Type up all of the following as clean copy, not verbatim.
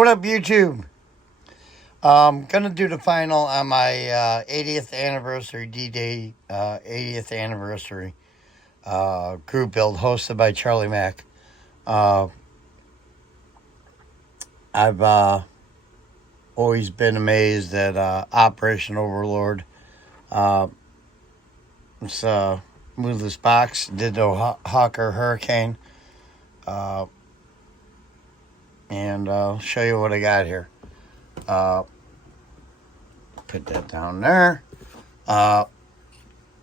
What up, YouTube? Gonna do the final on my 80th anniversary D-Day, 80th anniversary group build hosted by Charlie Mack. I've always been amazed at Operation Overlord. Let's move this box. Did the Hawker Hurricane. And I'll show you what I got here. Put that down there.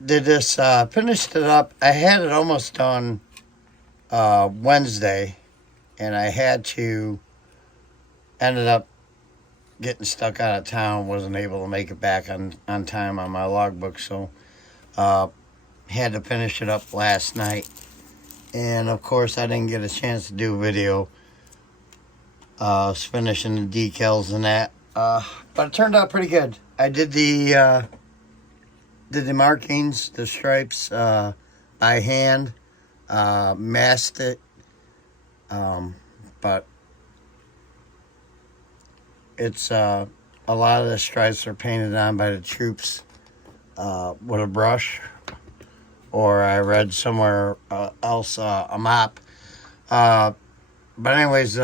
Did this, finished it up. I had it almost done Wednesday, and I had to, ended up getting stuck out of town, wasn't able to make it back on time on my logbook, so had to finish it up last night. And of course, I didn't get a chance to do a video finishing the decals and that, but it turned out pretty good. I did the markings, the stripes by hand, masked it, but it's a lot of the stripes are painted on by the troops with a brush, or I read somewhere else a mop. But anyways,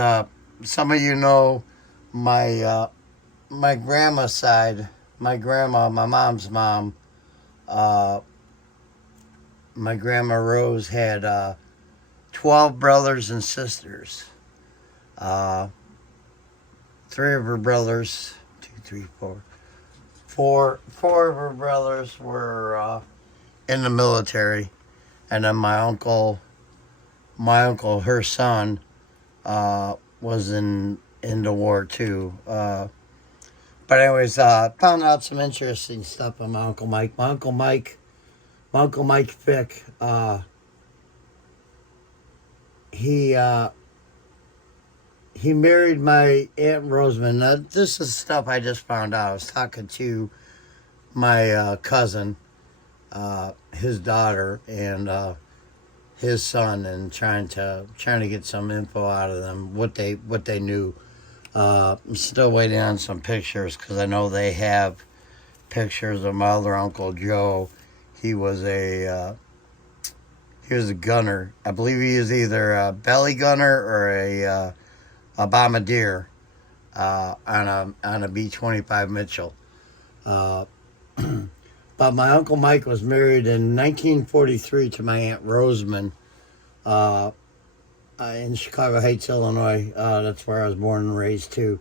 some of you know my my grandma's side, my grandma, my mom's mom, my grandma Rose had 12 brothers and sisters. 3 of her brothers, 2, 3, 4 of her brothers were in the military, and then my uncle, her son, was in the war too. But anyways, found out some interesting stuff on my Uncle Mike. My Uncle Mike Fick, he married my Aunt Rosamond. Now, this is stuff I just found out. I was talking to my cousin, his daughter, and his son, and trying to get some info out of them, what they knew. I'm still waiting on some pictures, because I know they have pictures of my other Uncle Joe. He was a gunner. I believe he was either a belly gunner or a bombardier on a B-25 Mitchell. But my Uncle Mike was married in 1943 to my Aunt Rosamond in Chicago Heights, Illinois. That's where I was born and raised too.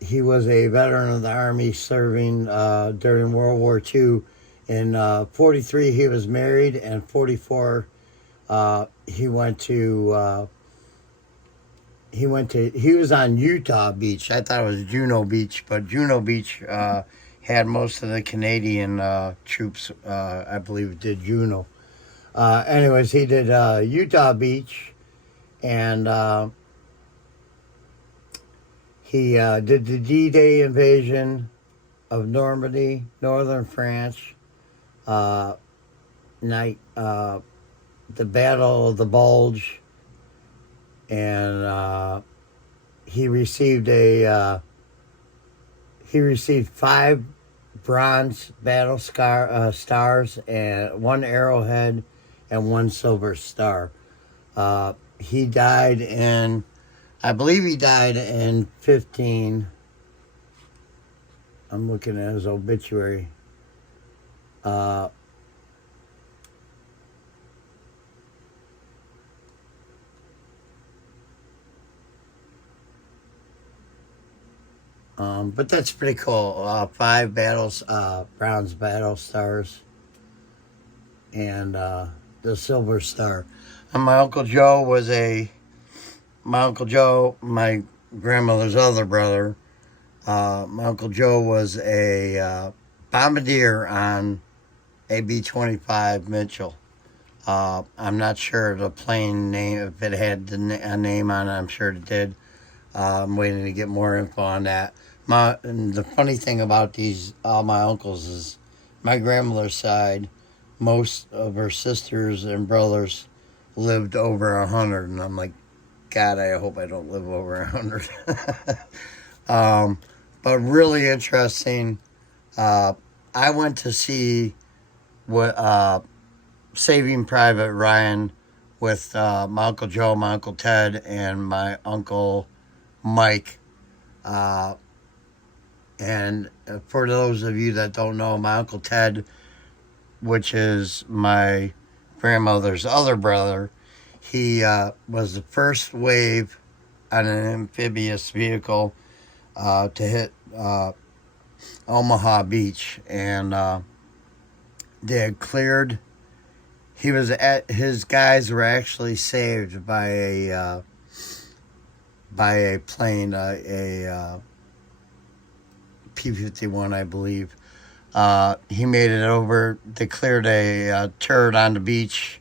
He was a veteran of the Army, serving during World War II. In 43 he was married, and 44 he was on Utah Beach. I thought it was Juno Beach, but Juno Beach had most of the Canadian troops, I believe, did Juno. Anyways, he did Utah Beach, and he did the D-Day invasion of Normandy, northern France, the Battle of the Bulge, and he received 5 bronze battle stars, and 1 arrowhead, and 1 silver star. He died in, I believe he died in 15. I'm looking at his obituary. But that's pretty cool. 5 battles, bronze battle stars, and the silver star. And my Uncle Joe, my grandmother's other brother. My Uncle Joe was a bombardier on a B-25 Mitchell. I'm not sure the plane name, if it had a name on it. I'm sure it did. I'm waiting to get more info on that. And the funny thing about all my uncles is my grandmother's side, most of her sisters and brothers lived over 100, and I'm like, God, I hope I don't live over 100. But really interesting. I went to see what Saving Private Ryan with my Uncle Joe, my Uncle Ted, and my Uncle Mike. And for those of you that don't know, my Uncle Ted, which is my grandmother's other brother, he was the first wave on an amphibious vehicle to hit Omaha Beach, and they had cleared. His guys were actually saved by a plane, a P-51, I believe. He made it over. They cleared a turret on the beach,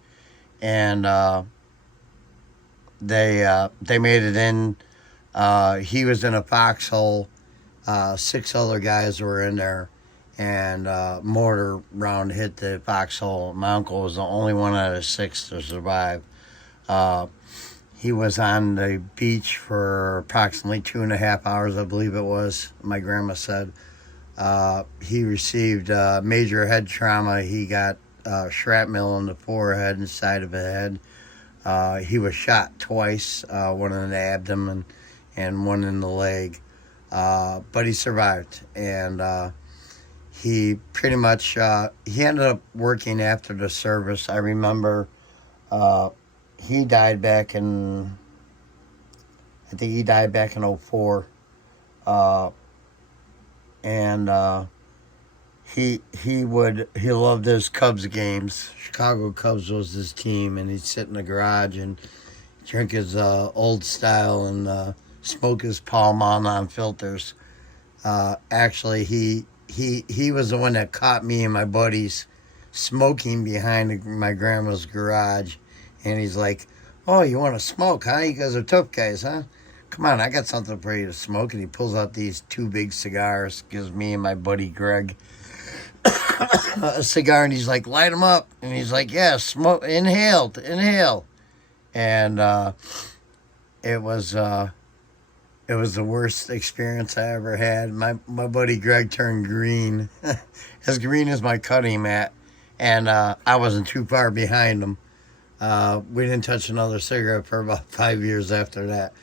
and they made it in. He was in a foxhole. 6 other guys were in there, and mortar round hit the foxhole. My uncle was the only one out of 6 to survive. He was on the beach for approximately 2.5 hours, I believe it was, my grandma said. He received major head trauma. He got shrapnel in the forehead and side of the head. He was shot twice, one in the abdomen and one in the leg. But he survived. And he pretty much, he ended up working after the service. I remember he died back in, I think he died back in 04. And he loved his Cubs games. Chicago Cubs was his team, and he'd sit in the garage and drink his old style and smoke his Pall Mall non-filters. Actually, he was the one that caught me and my buddies smoking behind my grandma's garage. And he's like, "Oh, you want to smoke, huh? You guys are tough guys, huh? Come on, I got something for you to smoke." And he pulls out these 2 big cigars, gives me and my buddy Greg a cigar, and he's like, "Light them up." And he's like, "Yeah, smoke, inhale. And it was the worst experience I ever had. My buddy Greg turned green, as green as my cutting mat, and I wasn't too far behind him. We didn't touch another cigarette for about 5 years after that.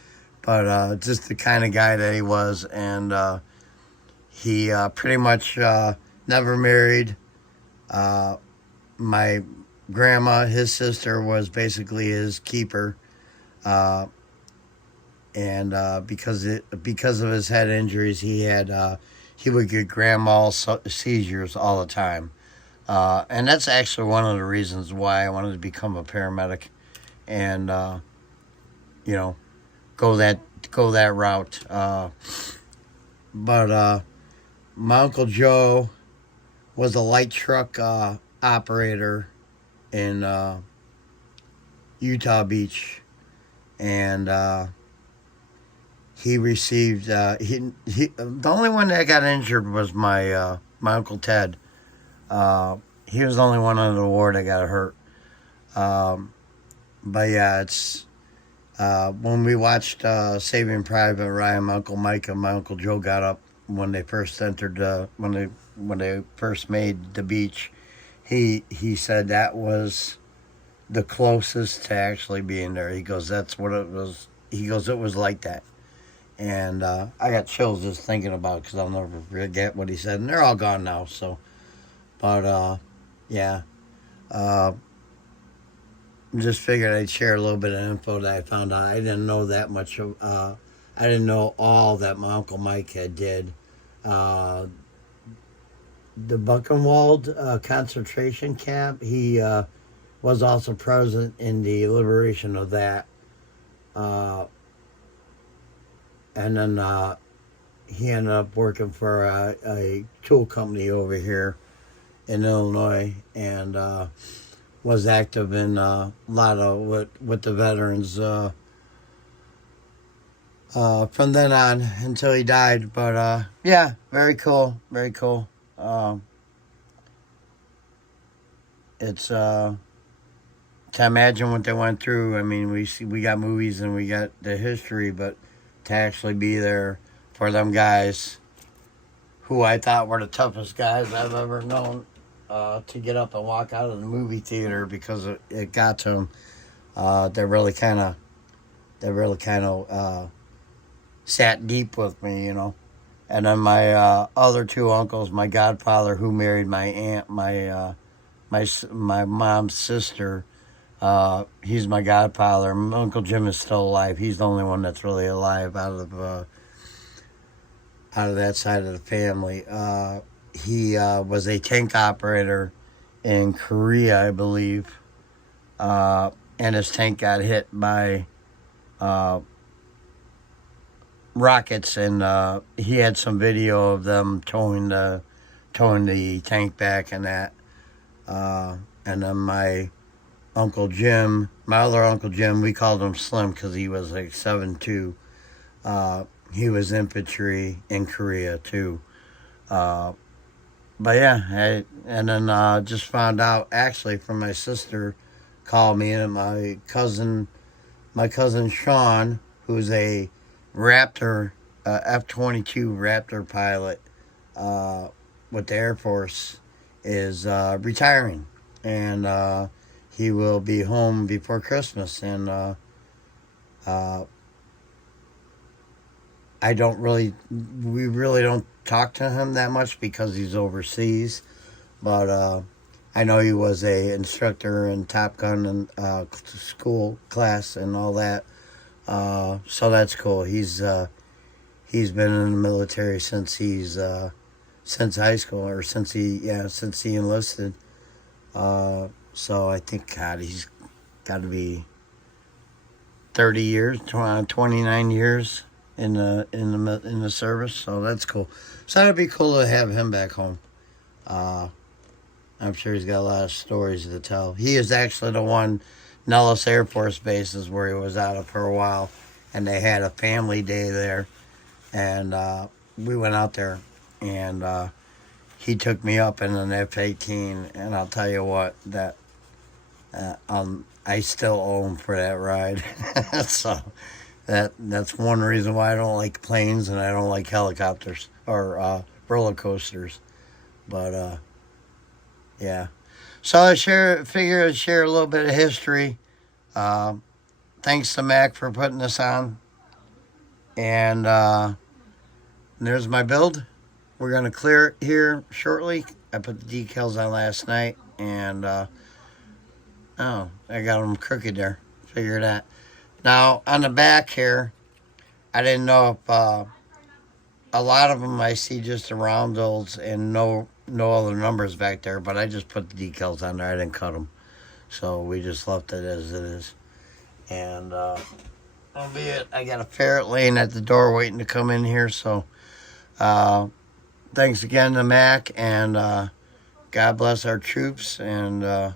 But just the kind of guy that he was, and he pretty much never married. My grandma, his sister, was basically his keeper. And because of his head injuries, he would get grand mal seizures all the time. And that's actually one of the reasons why I wanted to become a paramedic, and go that route. But my Uncle Joe was a light truck operator in Utah Beach, and he received the only one that got injured was my Uncle Ted. He was the only one on the ward that got hurt. But yeah, it's when we watched Saving Private Ryan, my Uncle Mike and my Uncle Joe got up when they first entered, when they first made the beach. He said that was the closest to actually being there. He goes, "That's what it was." He goes, "It was like that." And I got chills just thinking about it, because I'll never forget what he said. And they're all gone now, so. But yeah. Just figured I'd share a little bit of info that I found out. I didn't know that much. I didn't know all that my Uncle Mike had did. The Buchenwald concentration camp, he was also present in the liberation of that. And then he ended up working for a tool company over here in Illinois, and was active in a lot of with the veterans from then on until he died. But yeah, very cool, very cool. It's to imagine what they went through. I mean, we got movies and we got the history, but to actually be there for them guys, who I thought were the toughest guys I've ever known, to get up and walk out of the movie theater because it got to them. They really kind of sat deep with me, you know. And then my other two uncles, my godfather who married my aunt, my mom's sister. He's my godfather. My Uncle Jim is still alive. He's the only one that's really alive out of that side of the family. He was a tank operator in Korea, I believe, and his tank got hit by rockets, and he had some video of them towing the tank back and that. And then my Uncle Jim, my other Uncle Jim, we called him Slim because he was like 7'2". He was infantry in Korea too. But yeah, and then just found out actually from my sister called me, and my cousin Sean, who's a Raptor, F-22 Raptor pilot with the Air Force, is retiring, and he will be home before Christmas, and we really don't talk to him that much because he's overseas, but I know he was a instructor in Top Gun and school class and all that, so that's cool. He's been in the military since high school, or since he enlisted. So I think, God, he's got to be 30 years, 29 years in the service. So that's cool. So it'd be cool to have him back home. I'm sure he's got a lot of stories to tell. He is actually the one. Nellis Air Force Base is where he was out of for a while, and they had a family day there, and we went out there, and he took me up in an F-18, and I'll tell you what, that I still owe him for that ride. So that's one reason why I don't like planes and I don't like helicopters or roller coasters. But yeah. So I figure I'd share a little bit of history. Thanks to Mac for putting this on. And there's my build. We're going to clear it here shortly. I put the decals on last night, and oh, I got them crooked there. Figure that. Now, on the back here, I didn't know if a lot of them I see just the roundels and no other numbers back there, but I just put the decals on there. I didn't cut them. So we just left it as it is. And albeit I got a ferret laying at the door waiting to come in here, so thanks again to Mac, and God bless our troops and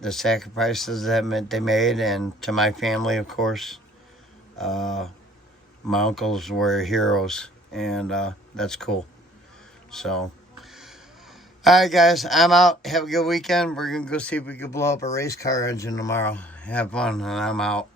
the sacrifices that they made, and to my family, of course. My uncles were heroes, and that's cool. So, all right, guys, I'm out. Have a good weekend. We're going to go see if we can blow up a race car engine tomorrow. Have fun, and I'm out.